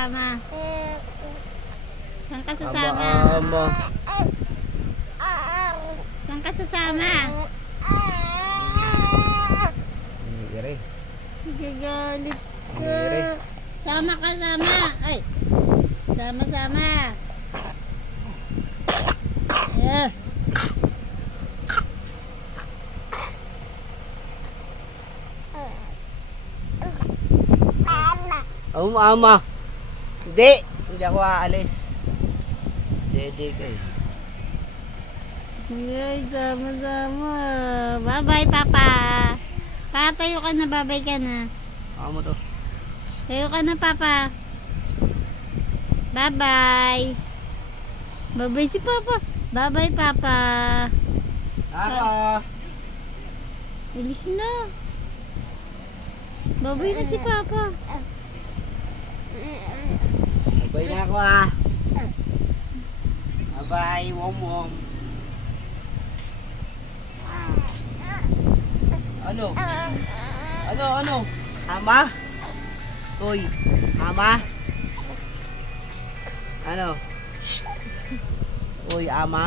sasama? Saan ka sasama? Ama. Saan ka sasama? Ire. Gagalit ka. Ire. Sama ka, sama. Ay. Sama-sama. Yeah. Ama. Hindi. Hindi ako aalis. Dede ka eh. Yay, sama-sama. Bye-bye, Papa. Tayo ka na, bye-bye ka na. Ako mo to. Tayo ka na, Papa. Bye-bye. Bye-bye si Papa. Bye-bye, Papa. Papa. Ilis na. Bye-bye na si Papa. Bye na ako ah. Bye-bye. Wom. Ano? Ano? Ama? Uy, ama? Ano? Shh. Uy, ama?